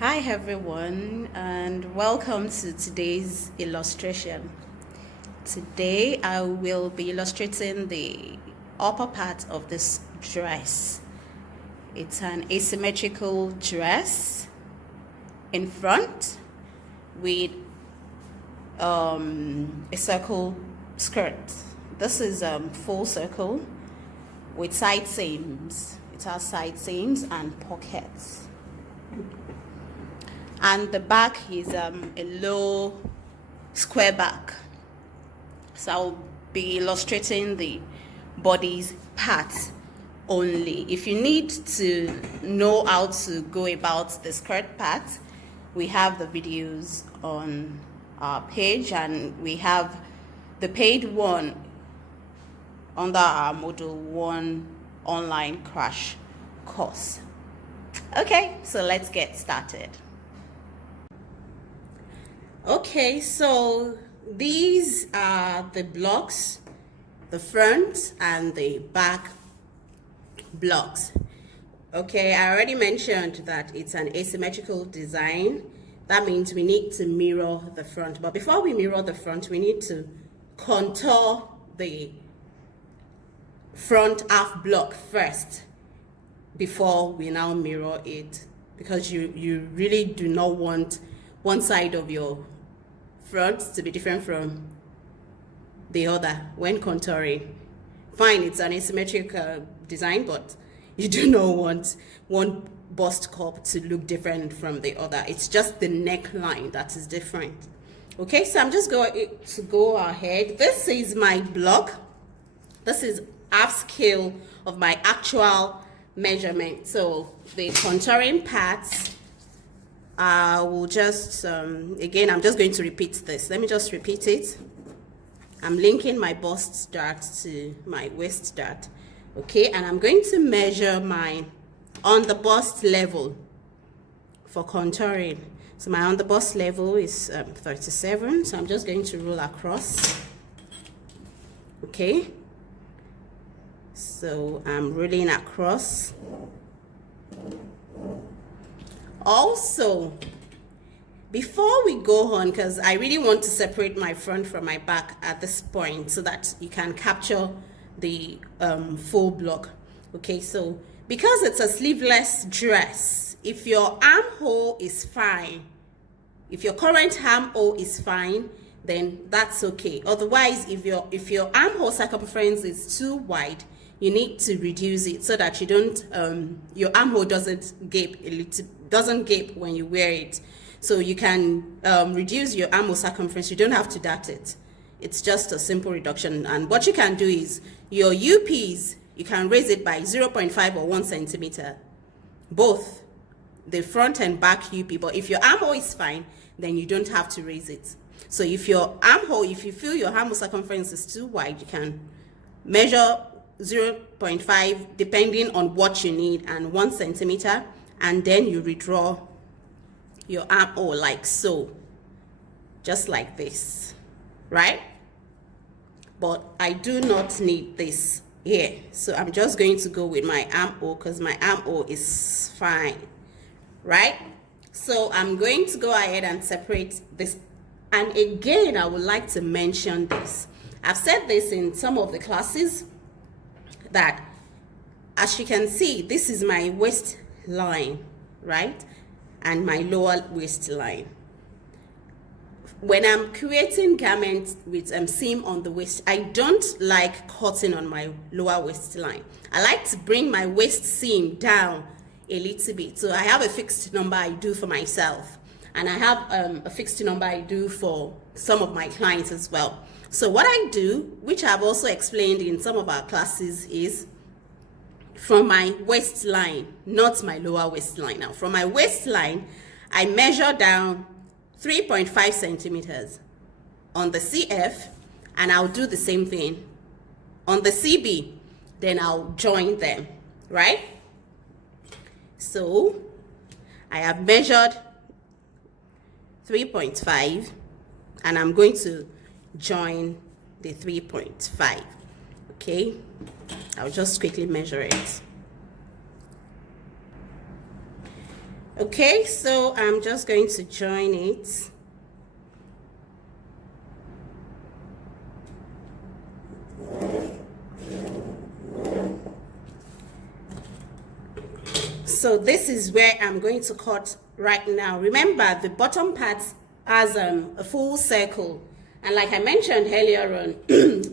Hi everyone, and welcome to today's illustration. Today I will be illustrating the upper part of this dress. It's an asymmetrical dress in front with a circle skirt. This is full circle with side seams. It has side seams and pockets. And the back is a low square back. So I'll be illustrating the body's part only. If you need to know how to go about the skirt part, we have the videos on our page, and we have the paid one under our Module 1 online crash course. Okay, so let's get started. Okay, so these are the blocks, the front and the back blocks. Okay, I already mentioned that it's an asymmetrical design. That means we need to mirror the front. But before we mirror the front, we need to contour the front half block first before we now mirror it, because you really do not want one side of your front to be different from the other when contouring. Fine, it's an asymmetric design, but you do not want one bust cup to look different from the other. It's just the neckline that is different. Okay, so I'm just going to go ahead. This is my block. This is half scale of my actual measurement. So the contouring parts, I will just, again, I'm just going to repeat this. Let me just repeat it. I'm linking my bust dart to my waist dart. Okay, and I'm going to measure mine on the bust level for contouring. So my on the bust level is 37. So I'm just going to roll across. Okay. So I'm rolling across. Also, before we go on, because I really want to separate my front from my back at this point so that you can capture the full block. Okay, so because it's a sleeveless dress, if your armhole is fine, if your current armhole is fine, then that's okay. Otherwise, if your armhole circumference is too wide, you need to reduce it so that you don't your armhole doesn't gape when you wear it. So you can reduce your armhole circumference. You don't have to dart it. It's just a simple reduction. And what you can do is your UPs, you can raise it by 0.5 or 1 centimeter, both the front and back UP. But if your armhole is fine, then you don't have to raise it. So if you feel your armhole circumference is too wide, you can measure 0.5 depending on what you need, and 1 centimeter, and then you redraw your armhole like so, just like this, right? But I do not need this here, so I'm just going to go with my armhole because my armhole is fine, right? So I'm going to go ahead and separate this. And again, I would like to mention this. I've said this in some of the classes, that as you can see, this is my waistline, right? And my lower waistline. When I'm creating garments with seam on the waist, I don't like cutting on my lower waistline. I like to bring my waist seam down a little bit. So I have a fixed number I do for myself, and I have a fixed number I do for some of my clients as well. So what I do, which I've also explained in some of our classes, is from my waistline, not my lower waistline. Now, from my waistline, I measure down 3.5 centimeters on the CF, and I'll do the same thing on the CB. Then I'll join them, right? So I have measured 3.5, and I'm going to join the 3.5. Okay, I'll just quickly measure it. Okay, so I'm just going to join it. So this is where I'm going to cut right now. Remember, the bottom part has a full circle, and like I mentioned earlier on,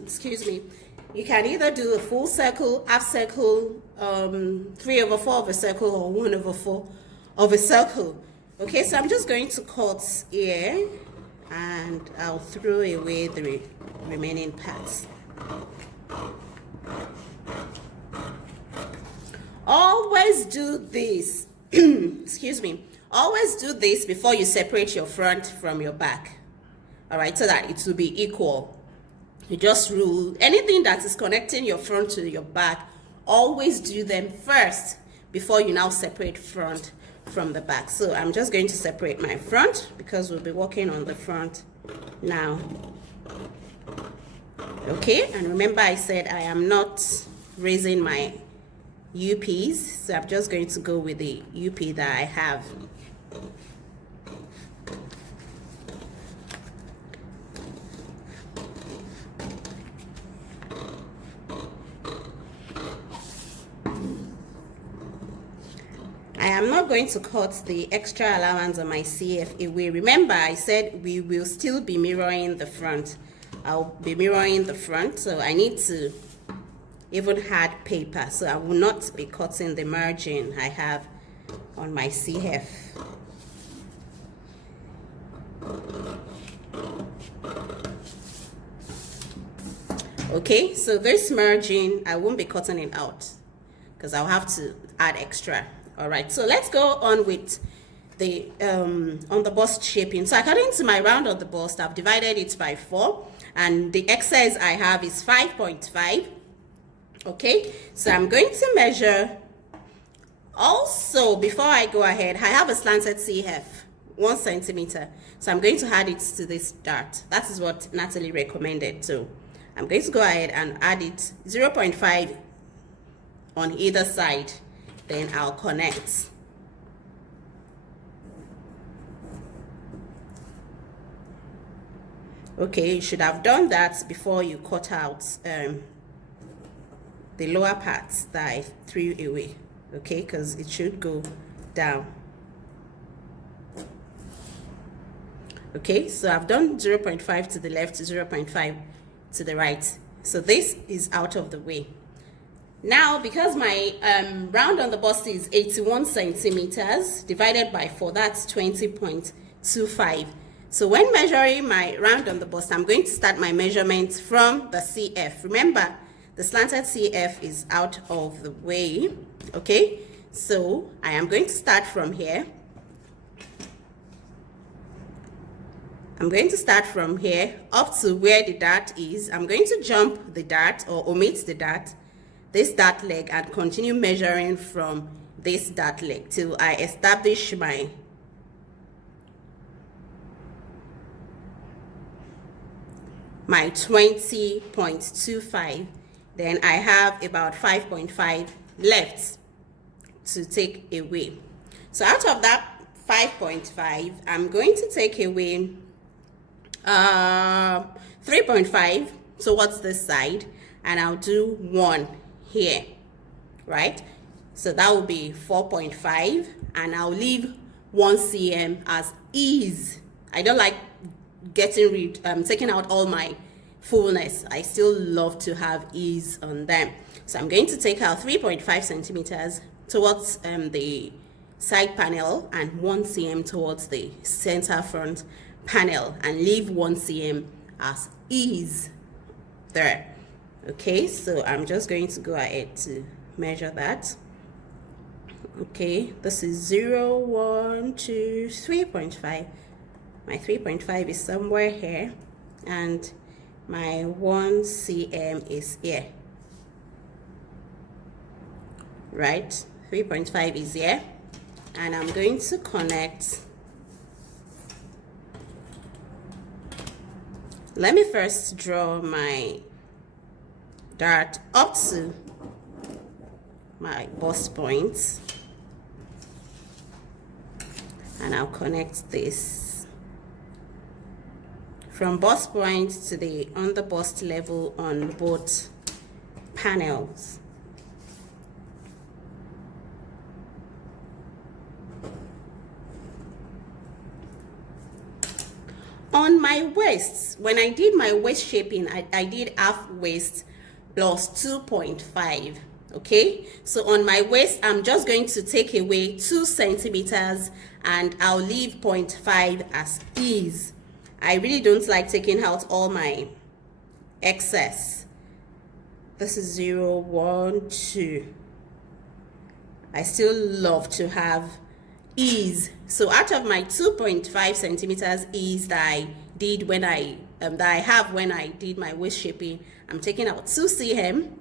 excuse me, you can either do a full circle, half circle, 3/4 of a circle, or 1/4 of a circle. Okay, so I'm just going to cut here, and I'll throw away the remaining parts. Always do this, excuse me, always do this before you separate your front from your back, all right, so that it will be equal. You just rule anything that is connecting your front to your back, always do them first before you now separate front from the back. So I'm just going to separate my front because we'll be working on the front now. Okay, and remember I said I am not raising my UPs, so I'm just going to go with the UP that I have. I am not going to cut the extra allowance on my CF away. Remember I said we will still be mirroring the front. I'll be mirroring the front, so I need to even add paper, so I will not be cutting the margin I have on my CF. Okay, so this margin I won't be cutting it out because I'll have to add extra. All right, so let's go on with the on the bust shaping. So according to my round on the bust, I've divided it by 4, and the excess I have is 5.5. Okay, so I'm going to measure. Also, before I go ahead, I have a slanted CF, 1 centimeter. So I'm going to add it to this dart. That is what Natalie recommended. So I'm going to go ahead and add it 0.5 on either side. Then I'll connect. Okay, you should have done that before you cut out the lower parts that I threw away, okay, because it should go down. Okay, so I've done 0.5 to the left, 0.5 to the right. So this is out of the way. Now, because my round on the bust is 81 centimeters divided by 4, that's 20.25. So when measuring my round on the bust, I'm going to start my measurement from the CF. Remember, the slanted CF is out of the way, okay? So I am going to start from here. I'm going to start from here up to where the dart is. I'm going to jump the dart or omit the dart, this dart leg, and continue measuring from this dart leg till I establish my my 20.25. Then I have about 5.5 left to take away. So out of that 5.5, I'm going to take away 3.5 towards this side, and I'll do 1 here, right? So that will be 4.5, and I'll leave 1 cm as ease. I don't like getting rid, taking out all my fullness. I still love to have ease on them. So I'm going to take out 3.5 centimeters towards the side panel and 1 cm towards the center front panel, and leave 1 cm as ease there. Okay, so I'm just going to go ahead to measure that. Okay, this is 0, 1, 2, 3.5. My 3.5 is somewhere here, and my 1 cm is here, right? 3.5 is here, and I'm going to connect. Let me first draw my dart up to my bust point. and I'll connect this from bust point to the on the bust level on both panels. On my waist, when I did my waist shaping, I did half waist plus 2.5. Okay, so on my waist, I'm just going to take away 2 centimeters and I'll leave 0.5 as is. I really don't like taking out all my excess. This is 0, 1, 2. I still love to have ease. So out of my 2.5 centimeters ease that I did when that I have when I did my waist shaping, I'm taking out 2 cm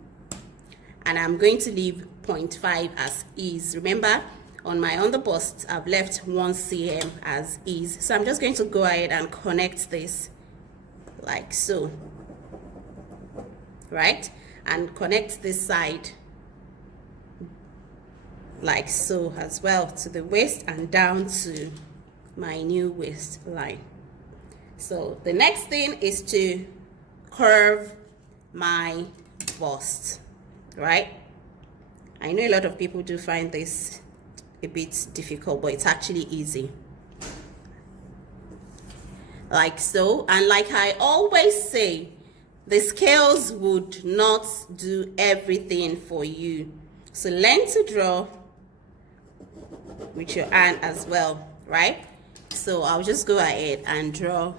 and I'm going to leave 0.5 as ease. Remember, on the bust, I've left 1 cm as ease. So I'm just going to go ahead and connect this like so, right? And connect this side like so as well to the waist and down to my new waistline. So the next thing is to curve my bust, right? I know a lot of people do find this a bit difficult, but it's actually easy. Like so, and like I always say, the scales would not do everything for you. So learn to draw with your hand as well, right? So I'll just go ahead and draw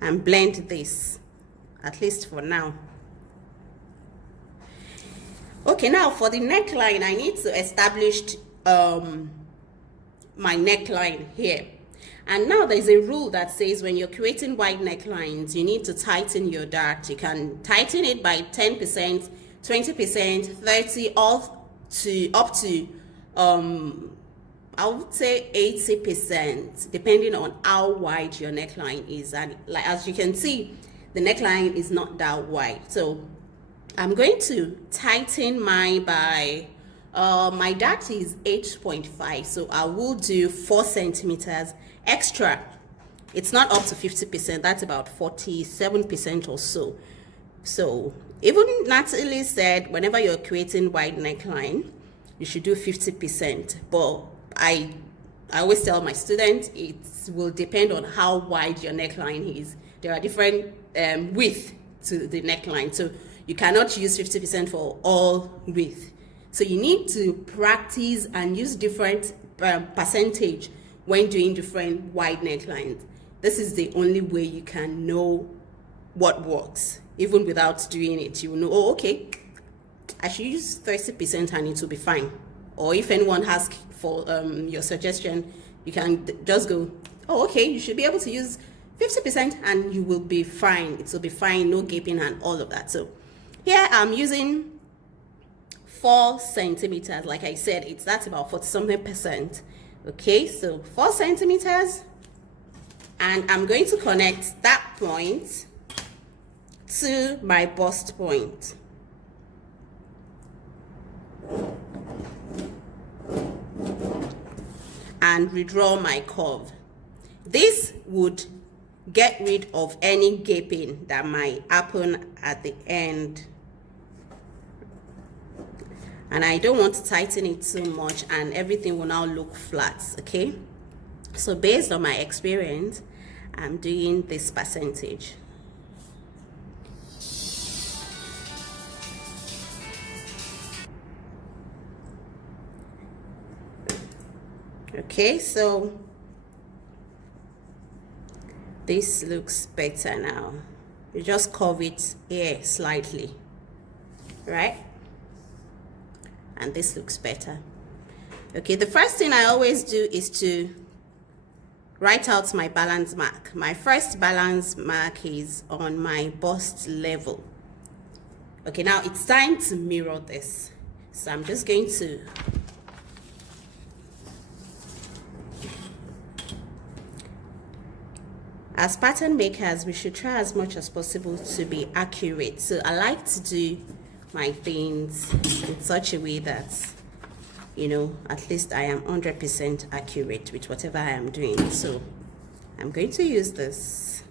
and blend this, at least for now. Okay, now for the neckline, I need to establish my neckline here. And now there's a rule that says when you're creating wide necklines, you need to tighten your dart. You can tighten it by 10%, 20%, 30%, up to I would say 80%, depending on how wide your neckline is. And like as you can see, the neckline is not that wide. So I'm going to tighten mine by my dart is 8.5, so I will do 4 centimeters extra. It's not up to 50%, that's about 47% or so. So even Natalie said whenever you're creating wide neckline, you should do 50%. But I always tell my students it will depend on how wide your neckline is. There are different width to the neckline, so you cannot use 50% for all width. So you need to practice and use different percentage when doing different wide necklines. This is the only way you can know what works. Even without doing it, you will know, oh, okay, I should use 30% and it will be fine. Or if anyone asks for your suggestion, you can just go, oh, okay, you should be able to use 50% and you will be fine. It will be fine, no gaping and all of that. So here I'm using 4 centimeters. Like I said, that's about 40-something%. Okay, so 4 centimeters, and I'm going to connect that point to my bust point. And redraw my curve. This would get rid of any gaping that might happen at the end. And I don't want to tighten it too much and everything will now look flat, okay? So based on my experience, I'm doing this percentage. Okay, so this looks better now. You just curve it here slightly, right? And this looks better. Okay, the first thing I always do is to write out my balance mark. My first balance mark is on my bust level. Okay, now it's time to mirror this. So I'm just going to as pattern makers, we should try as much as possible to be accurate. So I like to do my things in such a way that you know, at least I am 100% accurate with whatever I am doing. So I'm going to use this,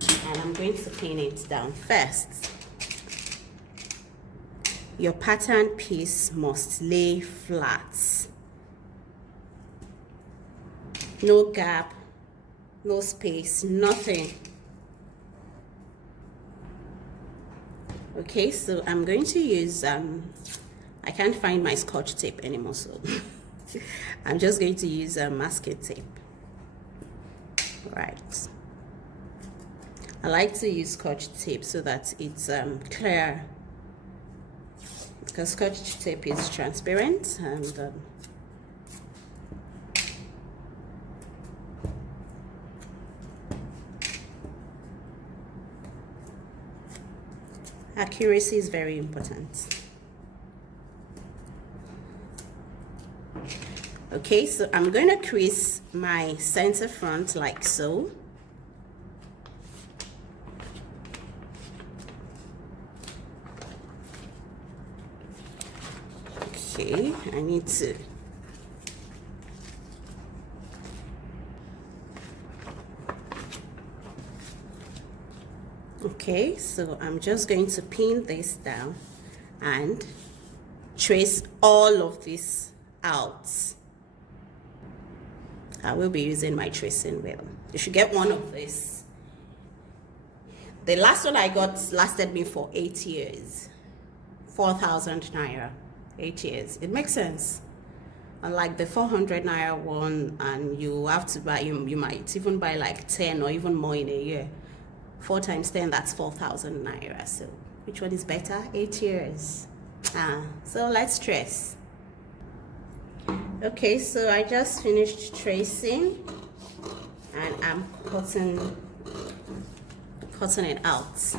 and I'm going to pin it down first. Your pattern piece must lay flat. No gap, no space, nothing. Okay, so I'm going to use, I can't find my scotch tape anymore, so I'm just going to use masking tape. Right. I like to use scotch tape so that it's clear, because scotch tape is transparent, and accuracy is very important. Okay, so I'm going to crease my center front like so. Okay, I need to okay, so I'm just going to pin this down and trace all of this out. I will be using my tracing wheel. You should get one of this. The last one I got lasted me for 8 years. 4,000 naira. 8 years. It makes sense. Unlike the 400 naira one, and you have to buy, you might even buy like 10 or even more in a year. 4 times 10, that's 4,000 naira. So which one is better? 8 years. So let's trace. Okay, so I just finished tracing, and I'm cutting it out.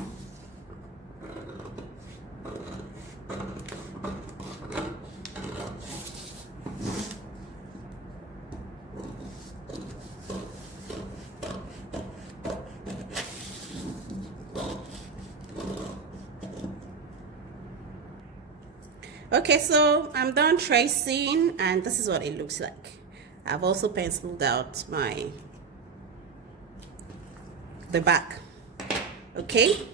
Okay, so I'm done tracing, and this is what it looks like. I've also penciled out the back. Okay,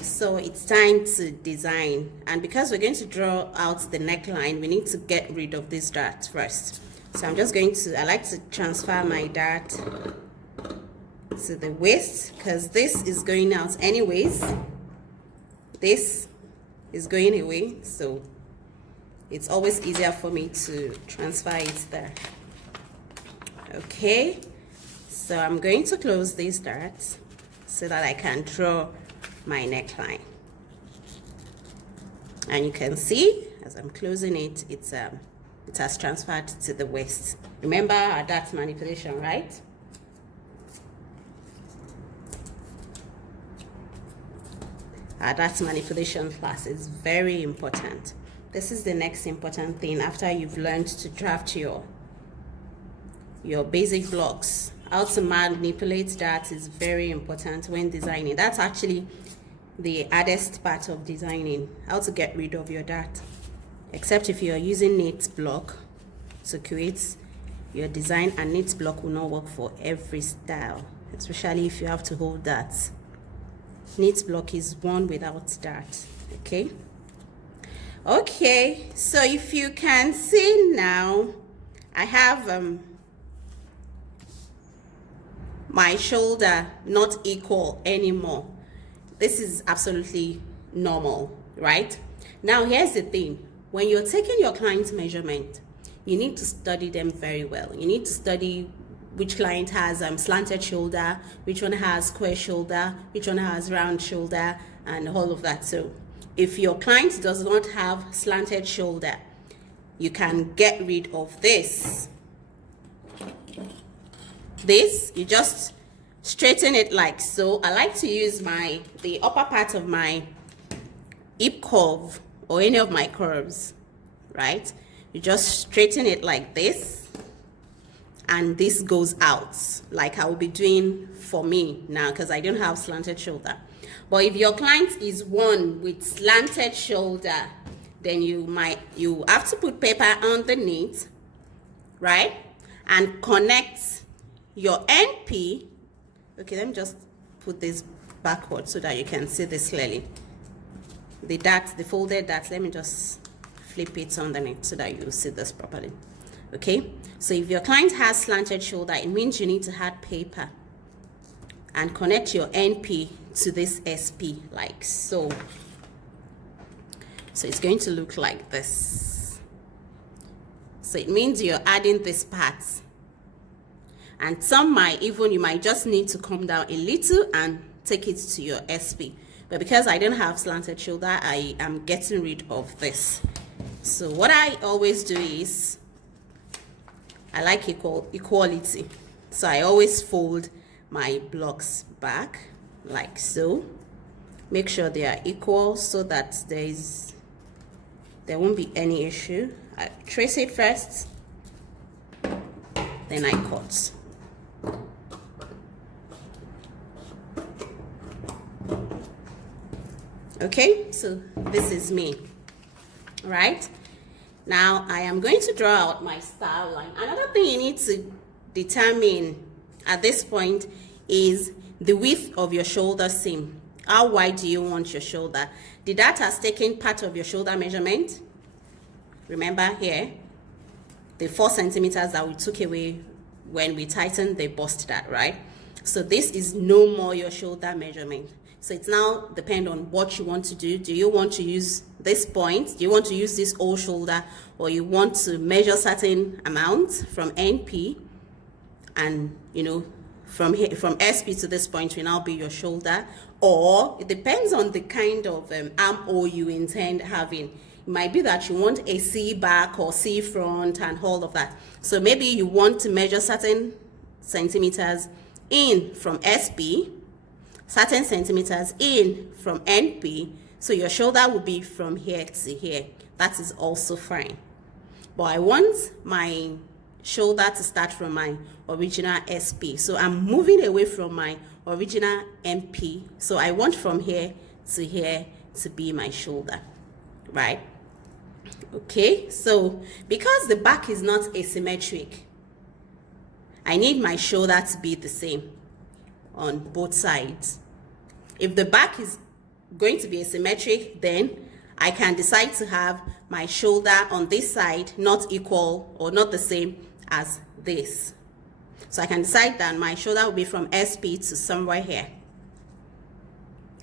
so it's time to design, and because we're going to draw out the neckline, we need to get rid of this dart first. So I'm just going to, I like to transfer my dart to the waist, because this is going out anyways. This is going away, so it's always easier for me to transfer it there. Okay, so I'm going to close these darts so that I can draw my neckline. And you can see as I'm closing it, it has transferred to the waist. Remember our dart manipulation, right? Our dart manipulation class is very important. This is the next important thing after you've learned to draft your basic blocks. How to manipulate that is very important when designing. That's actually the hardest part of designing, how to get rid of your dart. Except if you are using knit block to create your design, and knit block will not work for every style, especially if you have to hold that. Knit block is one without dart. Okay. Okay, so if you can see now, I have my shoulder not equal anymore. This is absolutely normal, right? Now here's the thing. When you're taking your client's measurement, you need to study them very well. You need to study which client has slanted shoulder, which one has square shoulder, which one has round shoulder, and all of that. So if your client does not have slanted shoulder, you can get rid of this. This, you just straighten it like so. I like to use the upper part of my hip curve or any of my curves, right? You just straighten it like this, and this goes out, like I will be doing for me now, because I don't have slanted shoulder. But if your client is one with slanted shoulder, then you have to put paper underneath, right? And connect your NP. Okay, let me just put this backward so that you can see this clearly. The dart, the folded dart, let me just flip it underneath so that you see this properly. Okay, so if your client has slanted shoulder, it means you need to add paper and connect your NP to this SP like so. So it's going to look like this. So it means you're adding this part. And some might even, you might just need to come down a little and take it to your SP. But because I don't have slanted shoulder, I am getting rid of this. So what I always do is, I like equality. So I always fold my blocks back like so. Make sure they are equal so that there won't be any issue. I trace it first, then I cut. Okay, so this is me, right? Now I am going to draw out my style line. Another thing you need to determine at this point is the width of your shoulder seam. How wide do you want your shoulder? The dart has taken part of your shoulder measurement. Remember here, the 4 centimeters that we took away when we tightened the bust dart, right? So this is no more your shoulder measurement. So it's now depend on what you want to do. Do you want to use this point? Do you want to use this whole shoulder, or you want to measure certain amount from NP, and from here, from SP to this point will now be your shoulder? Or it depends on the kind of armhole you intend having. It might be that you want a C back or C front and all of that. So maybe you want to measure certain centimeters in from SP, certain centimeters in from NP, so your shoulder will be from here to here. That is also fine. But I want my shoulder to start from my original SP, so I'm moving away from my original NP. So I want from here to be my shoulder, right? Okay, so because the back is not asymmetric, I need my shoulder to be the same on both sides. If the back is going to be asymmetric, then I can decide to have my shoulder on this side not equal or not the same as this. So I can decide that my shoulder will be from SP to somewhere here.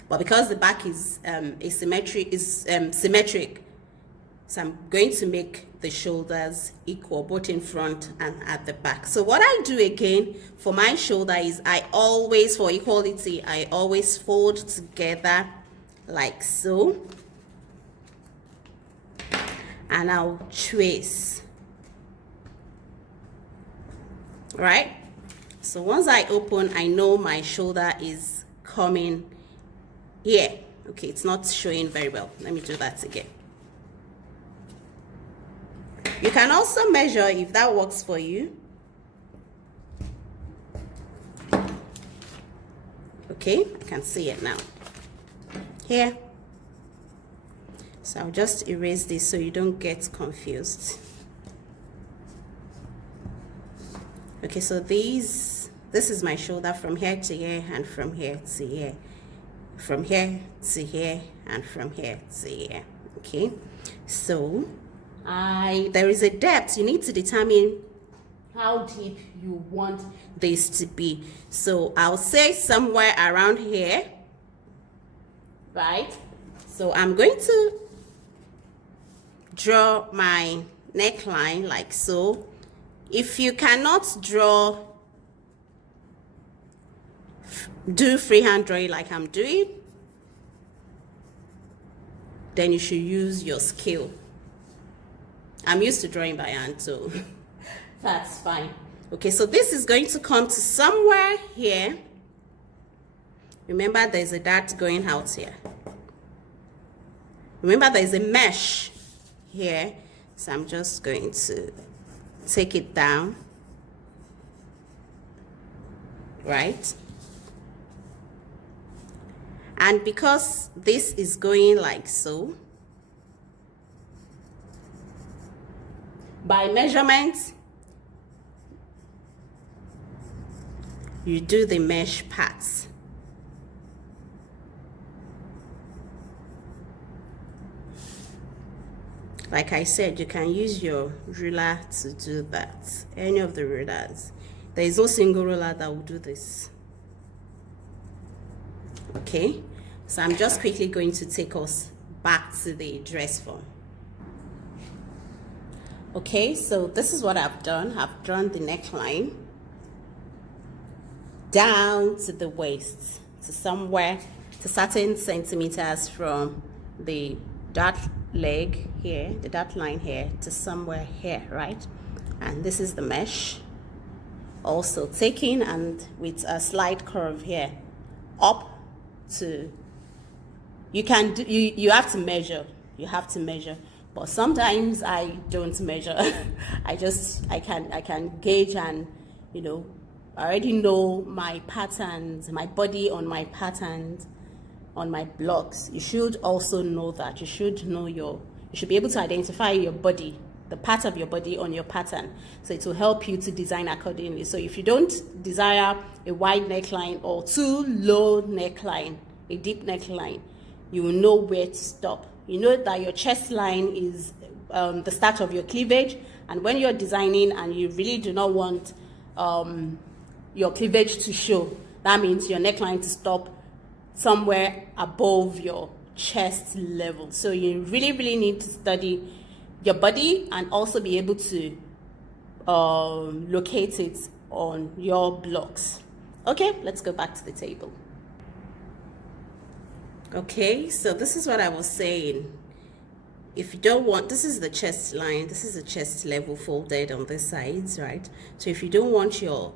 But because the back is symmetric, so I'm going to make the shoulders equal both in front and at the back. So what I do again for my shoulder is for equality, I always fold together like so, and I'll trace, right? So once I open, I know my shoulder is coming here. Okay, it's not showing very well. Let me do that again. You can also measure if that works for you. Okay, I can see it now. Here. So I'll just erase this so you don't get confused. Okay, so this is my shoulder from here to here, and from here to here, from here to here, and from here to here. Okay, so there is a depth. You need to determine how deep you want this to be. So I'll say somewhere around here, right? So I'm going to draw my neckline like so. If you cannot do freehand drawing like I'm doing, then you should use your scale. I'm used to drawing by hand, so that's fine. Okay, so this is going to come to somewhere here. Remember, there's a dart going out here. Remember, there's a mesh here. So I'm just going to take it down, right? And because this is going like so, by measurement, you do the mesh parts. Like I said, you can use your ruler to do that. Any of the rulers. There is no single ruler that will do this. Okay, so I'm just quickly going to take us back to the dress form. Okay, so this is what I've done. I've drawn the neckline down to the waist, to somewhere, to certain centimeters from the dot leg here, the dot line here, to somewhere here, right? And this is the mesh. Also taking and with a slight curve here, up to, you can do, you have to measure. You have to measure. But sometimes I don't measure. I can gauge and, you know, I already know my patterns, my body on my patterns, on my blocks. You should also know that. You should know you should be able to identify your body, the part of your body on your pattern. So it will help you to design accordingly. So if you don't desire a wide neckline or too low neckline, a deep neckline, you will know where to stop. You know that your chest line is the start of your cleavage, and when you're designing and you really do not want your cleavage to show, that means your neckline to stop somewhere above your chest level. So you really need to study your body and also be able to locate it on your blocks. Okay, let's go back to the table. Okay, so this is what I was saying. If you don't want, this is the chest line, this is the chest level folded on this sides, right? So if you don't want your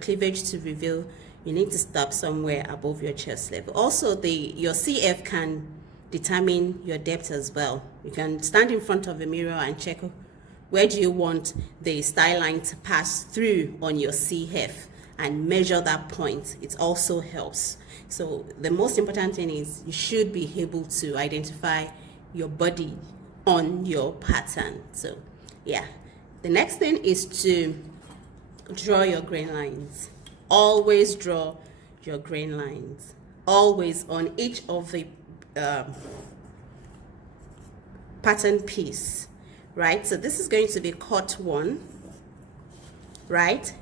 cleavage to reveal, you need to stop somewhere above your chest level. Also, your CF can determine your depth as well. You can stand in front of a mirror and check where do you want the style line to pass through on your CF and measure that point. It also helps. So the most important thing is you should be able to identify your body on your pattern. So yeah, the next thing is to draw your grain lines. Always draw your grain lines, always, on each of the pattern piece, right? So this is going to be cut 1, right?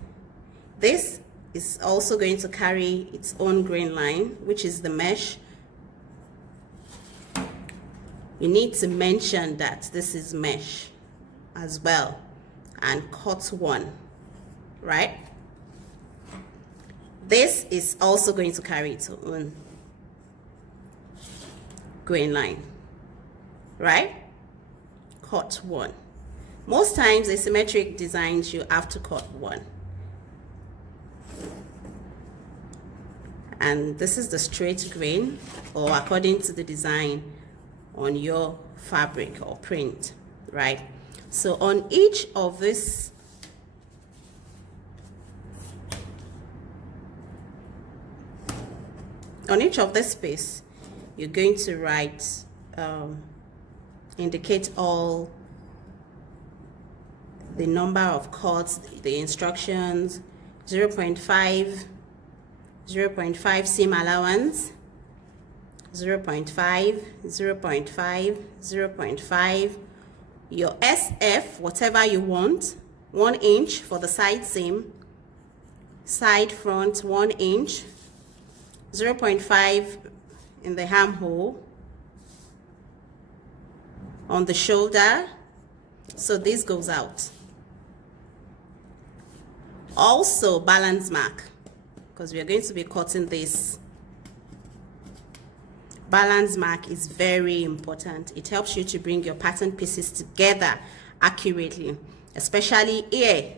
This is also going to carry its own grain line, which is the mesh. You need to mention that this is mesh as well, and cut 1, right? This is also going to carry its own grain line, right? Cut 1. Most times asymmetric designs you have to cut 1. And this is the straight grain, or according to the design on your fabric or print, right? So on each of this space, you're going to write, indicate all the number of cuts, the instructions, 0.5 seam allowance, 0.5, 0.5, 0.5, your SF, whatever you want, 1 inch for the side seam, side front 1 inch, 0.5 in the armhole, on the shoulder. So this goes out. Also balance mark, because we are going to be cutting this. Balance mark is very important. It helps you to bring your pattern pieces together accurately, especially here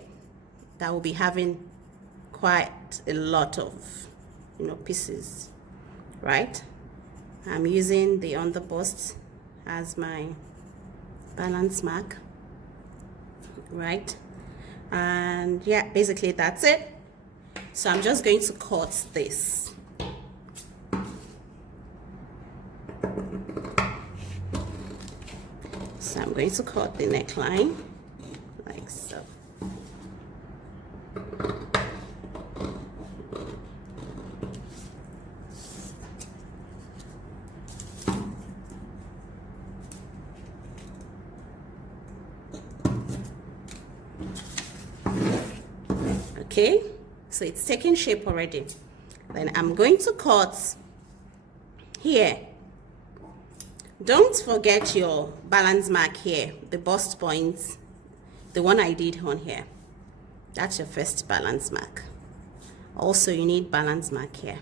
that will be having quite a lot of, you know, pieces, right? I'm using the underbust as my balance mark, right? And yeah, basically that's it. So I'm just going to cut this. So I'm going to cut the neckline like so. Okay, so it's taking shape already. Then I'm going to cut here. Don't forget your balance mark here, the bust points, the one I did on here. That's your first balance mark. Also, you need balance mark here,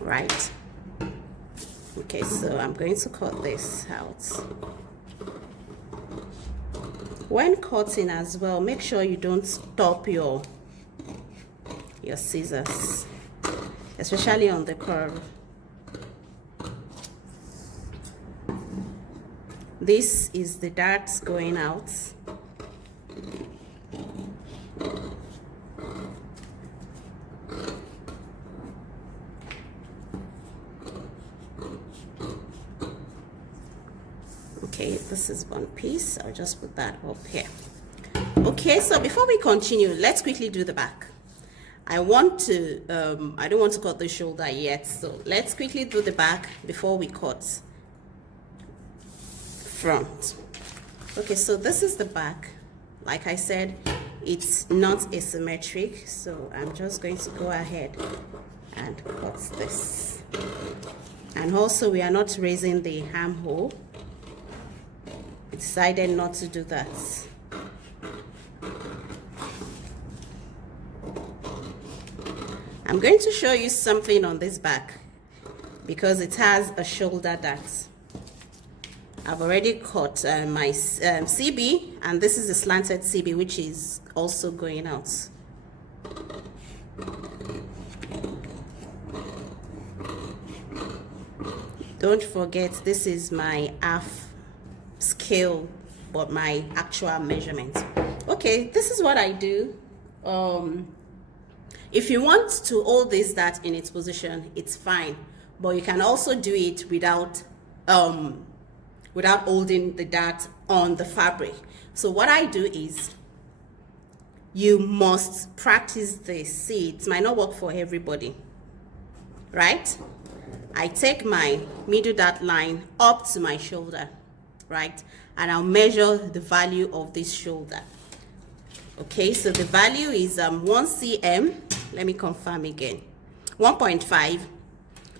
right? Okay, so I'm going to cut this out. When cutting as well, make sure you don't stop your scissors, especially on the curve. This is the darts going out. Okay, this is one piece. I'll just put that up here. Okay, so before we continue, let's quickly do the back. I don't want to cut the shoulder yet, so let's quickly do the back before we cut front. Okay, so this is the back. Like I said, it's not asymmetric, so I'm just going to go ahead and cut this. And also, we are not raising the armhole. I decided not to do that. I'm going to show you something on this back because it has a shoulder dart. I've already cut my CB, and this is a slanted CB, which is also going out. Don't forget, this is my half scale, but my actual measurement. Okay, this is what I do. If you want to hold this dart in its position, it's fine, but you can also do it without holding the dart on the fabric. So what I do is, you must practice this. See, it might not work for everybody, right? I take my middle dart line up to my shoulder, right? And I'll measure the value of this shoulder. Okay, so the value is 1 cm. Let me confirm again. 1.5.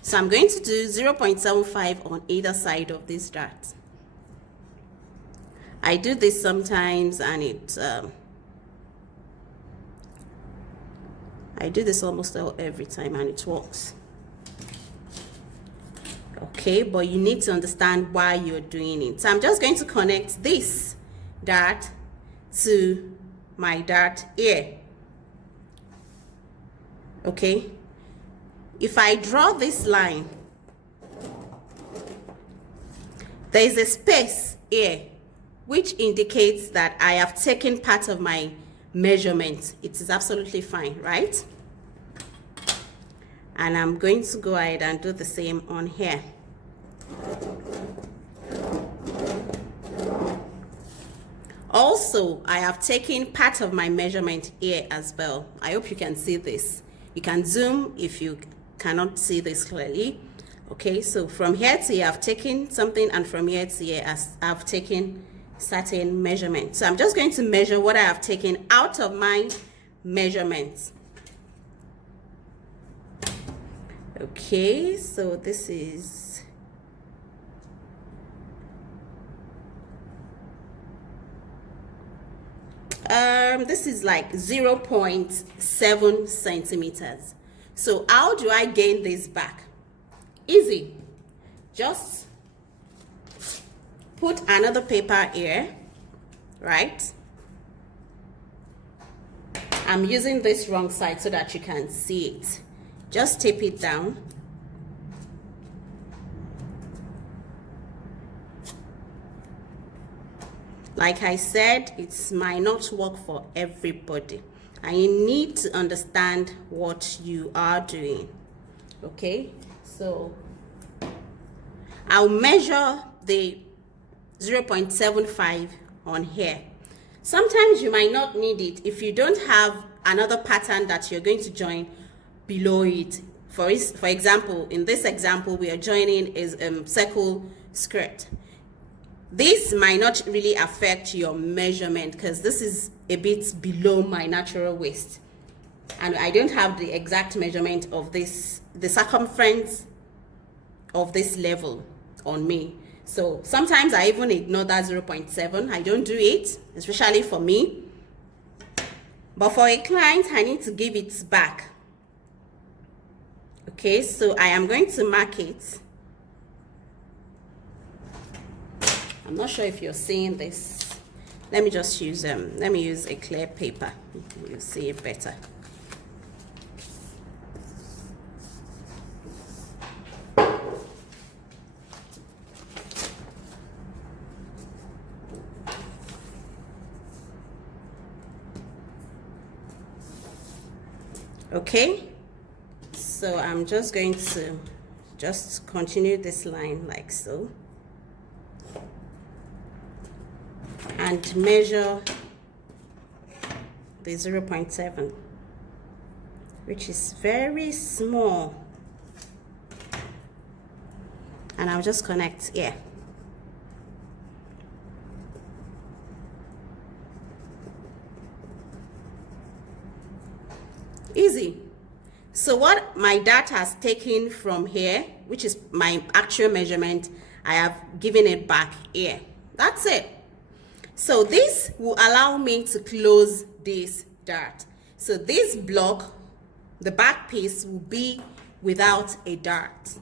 So I'm going to do 0.75 on either side of this dart. I do this sometimes, and I do this almost every time, and it works. Okay, but you need to understand why you're doing it. So I'm just going to connect this dart to my dart here. Okay, if I draw this line, there is a space here which indicates that I have taken part of my measurement. It is absolutely fine, right? And I'm going to go ahead and do the same on here. Also, I have taken part of my measurement here as well. I hope you can see this. You can zoom if you cannot see this clearly. Okay, so from here to here, I've taken something, and from here to here, I've taken certain measurements. So I'm just going to measure what I have taken out of my measurements. Okay, so this is like 0.7 centimeters. So how do I gain this back? Easy. Just put another paper here, right? I'm using this wrong side so that you can see it. Just tape it down. Like I said, it might not work for everybody, and you need to understand what you are doing. Okay, so I'll measure the 0.75 on here. Sometimes you might not need it if you don't have another pattern that you're going to join below it. For example, in this example, we are joining is circle skirt. This might not really affect your measurement because this is a bit below my natural waist. And I don't have the exact measurement of this, the circumference of this level on me. So sometimes I even ignore that 0.7. I don't do it, especially for me. But for a client, I need to give it back. Okay, so I am going to mark it. I'm not sure if you're seeing this. Let me just use let me use a clear paper. You'll see it better. Okay, so I'm just going to just continue this line like so and measure the 0.7, which is very small, and I'll just connect here. Easy. So what my dart has taken from here, which is my actual measurement, I have given it back here. That's it. So this will allow me to close this dart. So this block, the back piece, will be without a dart.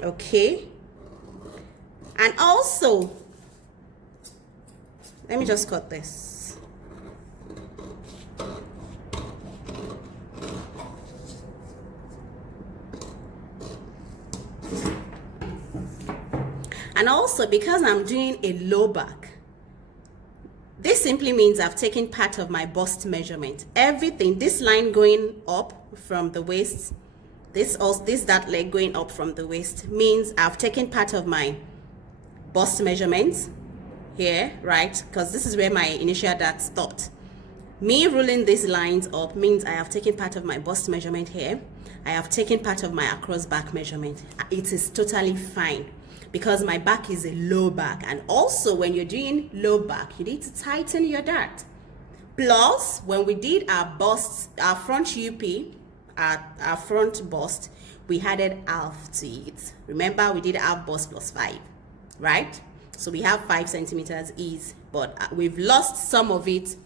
Okay. And also, let me just cut this. And also, because I'm doing a low back, this simply means I've taken part of my bust measurement. Everything, this line going up from the waist, that leg going up from the waist means I've taken part of my bust measurements here, right? Because this is where my initial dart stopped. Me rolling these lines up means I have taken part of my bust measurement here. I have taken part of my across back measurement. It is totally fine, because my back is a low back, and also when you're doing low back, you need to tighten your dart. Plus, when we did our bust, our front UP, our front bust, we added half to it. Remember, we did half bust plus 5, right? So we have 5 centimeters ease, but we've lost some of it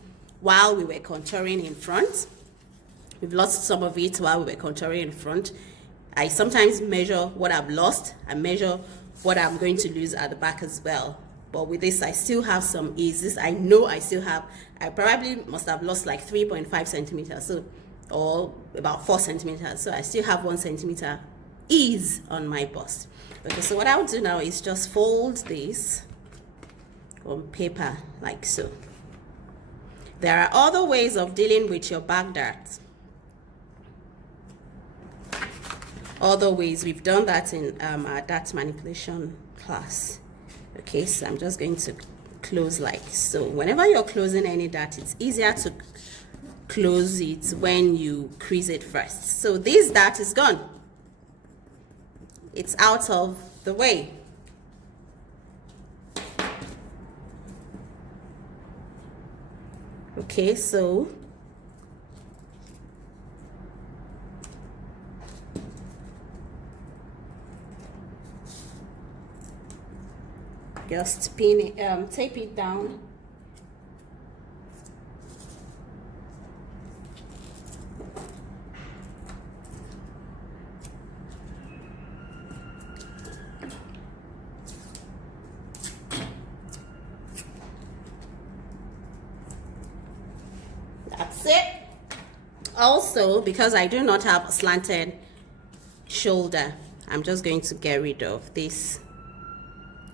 while we were contouring in front. I sometimes measure what I've lost and measure what I'm going to lose at the back as well. But with this, I still have some ease. I know I still have, I probably must have lost like 3.5 centimeters, so, or about 4 centimeters. So I still have 1 centimeter ease on my bust. Okay, so what I'll do now is just fold this on paper like so. There are other ways of dealing with your back darts. Other ways, we've done that in our dart manipulation class. Okay, so I'm just going to close like so. Whenever you're closing any dart, it's easier to close it when you crease it first. So this dart is gone. It's out of the way. Okay, so just pin it, tape it down. That's it. Also, because I do not have a slanted shoulder, I'm just going to get rid of this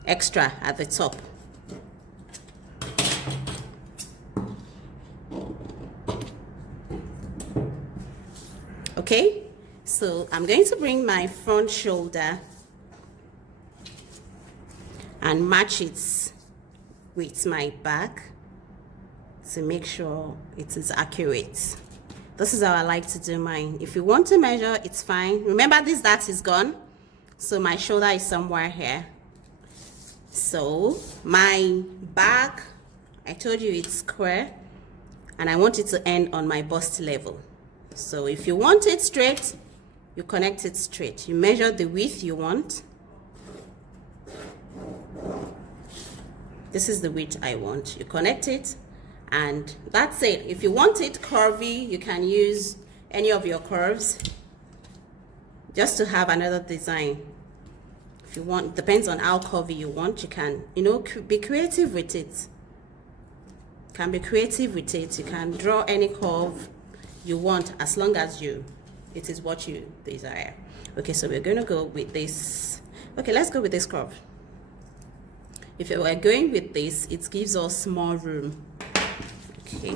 extra at the top. Okay, so I'm going to bring my front shoulder and match it with my back to make sure it is accurate. This is how I like to do mine. If you want to measure, it's fine. Remember, this dart is gone, so my shoulder is somewhere here. So my back, I told you it's square, and I want it to end on my bust level. So if you want it straight, you connect it straight. You measure the width you want. This is the width I want. You connect it, and that's it. If you want it curvy, you can use any of your curves just to have another design. If you want, depends on how curvy you want. You can, be creative with it. You can be creative with it. You can draw any curve you want, as long as it is what you desire. Okay, so we're going to go with this. Okay, let's go with this curve. If we're going with this, it gives us more room. Okay.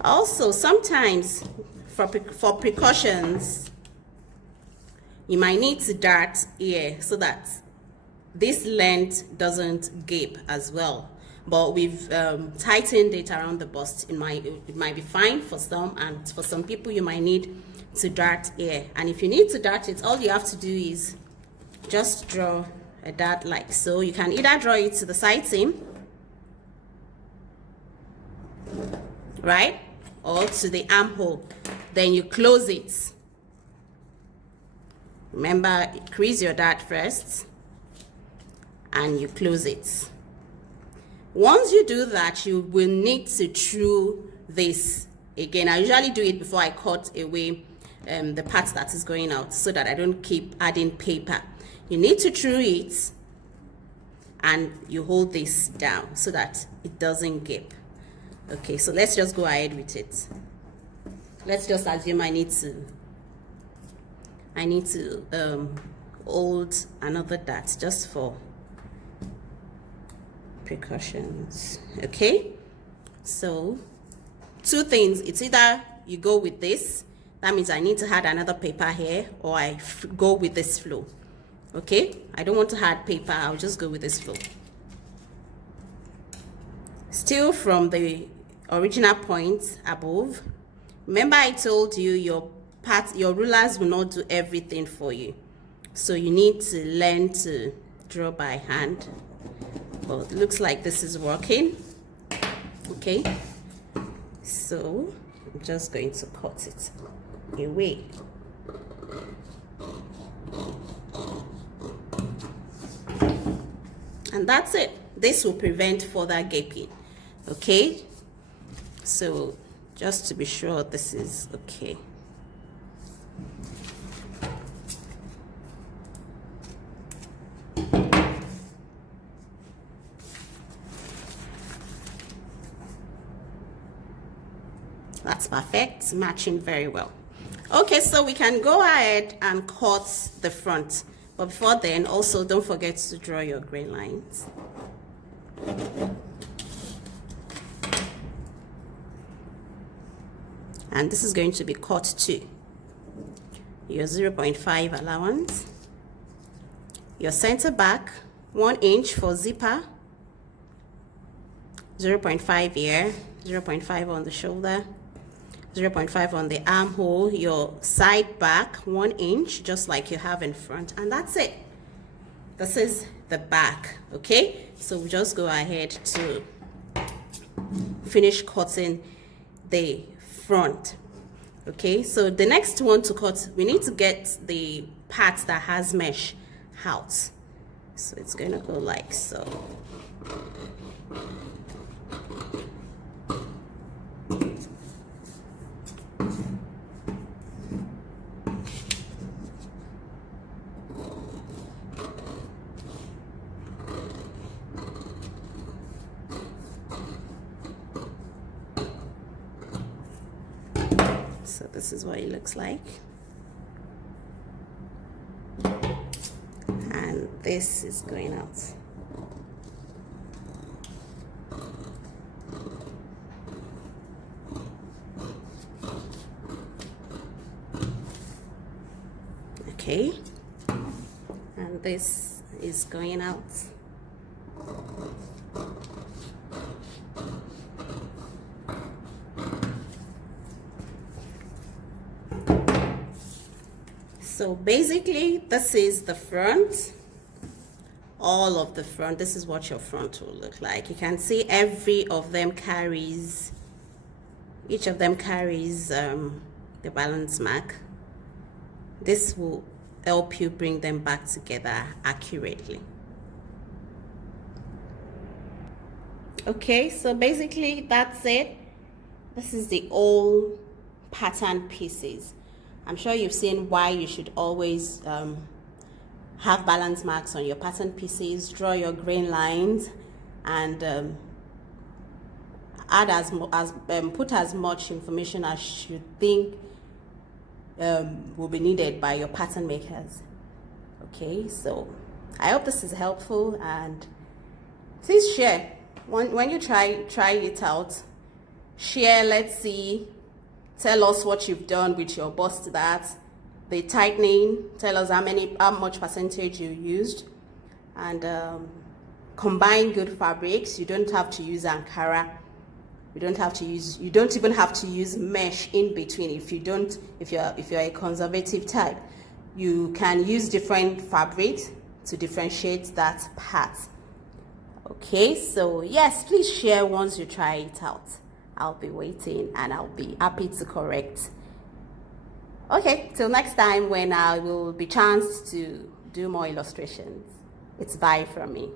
Also, sometimes for precautions, you might need to dart here so that this length doesn't gape as well. But we've tightened it around the bust. It might be fine for some, and for some people you might need to dart here. And if you need to dart it, all you have to do is just draw a dart like so. You can either draw it to the side seam, right, or to the armhole. Then you close it. Remember, crease your dart first and you close it. Once you do that, you will need to true this again. I usually do it before I cut away the part that is going out, so that I don't keep adding paper. You need to true it, and you hold this down so that it doesn't gape. Okay, so let's just go ahead with it. Let's just assume I need to hold another dart just for precautions. Okay, so two things. It's either you go with this, that means I need to add another paper here, or I go with this flow. Okay, I don't want to add paper, I'll just go with this flow. Still from the original point above. Remember, I told you your rulers will not do everything for you, so you need to learn to draw by hand. Well, it looks like this is working. Okay, so I'm just going to cut it away. And that's it. This will prevent further gaping. Okay, so just to be sure this is okay. That's perfect, matching very well. Okay, so we can go ahead and cut the front, but before then, also don't forget to draw your gray lines. And this is going to be cut to your 0.5 allowance, your center back, 1 inch for zipper, 0.5 here, 0.5 on the shoulder, 0.5 on the armhole, your side back, 1 inch, just like you have in front, and that's it. This is the back. Okay, so we'll just go ahead to finish cutting the front. Okay, so the next one to cut, we need to get the part that has mesh out. So it's going to go like so. So this is what it looks like, and this is going out. Okay, and this is going out. So basically, this is the front, all of the front. This is what your front will look like. You can see every of them carries, each of them carries the balance mark. This will help you bring them back together accurately. Okay, so basically that's it. This is the all pattern pieces. I'm sure you've seen why you should always have balance marks on your pattern pieces. Draw your grain lines and add put as much information as you think will be needed by your pattern makers. Okay, so I hope this is helpful, and please share when you try it out. Share, let's see. Tell us what you've done with your bust that, the tightening. Tell us how much percentage you used, and combine good fabrics. You don't have to use Ankara. You don't even have to use mesh in between. If you're a conservative type, you can use different fabrics to differentiate that part. Okay, so yes, please share once you try it out. I'll be waiting and I'll be happy to correct. Okay, till next time when I will be chanced to do more illustrations. It's bye from me.